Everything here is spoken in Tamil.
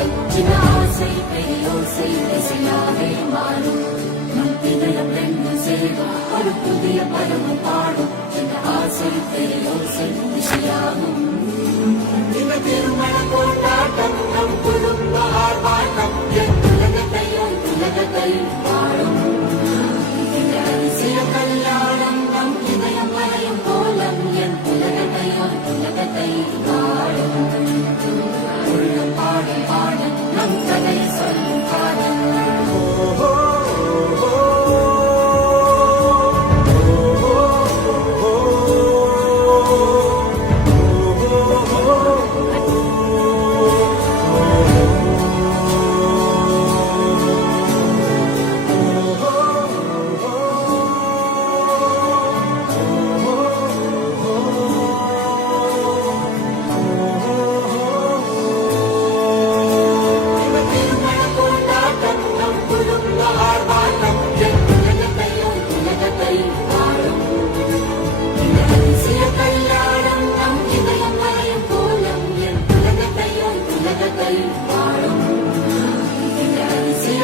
பாடல் சின்ன ஆசை பெரியோசை இசையாவே மாறும் நம் திகழும் ரெண்டும் சேரும் ஒரு புதிய பருவம் பாடும் சின்ன ஆசை பெரியோசை இசையாகும் இந்த திருமண கொண்டாட்டம் நம் குடும்ப ஆர்ப்பாட்டம் என் உலகத்தையும் பாடும் இந்த அதிசய கல்யாணம் நம் இதயம் மறையும் கோலம் என் உலகத்தை பாடும் உள்ளம் பாடும் பாடும் நம் கதையை சொல்லும் பாடம் பாடும் இந்த அதிசய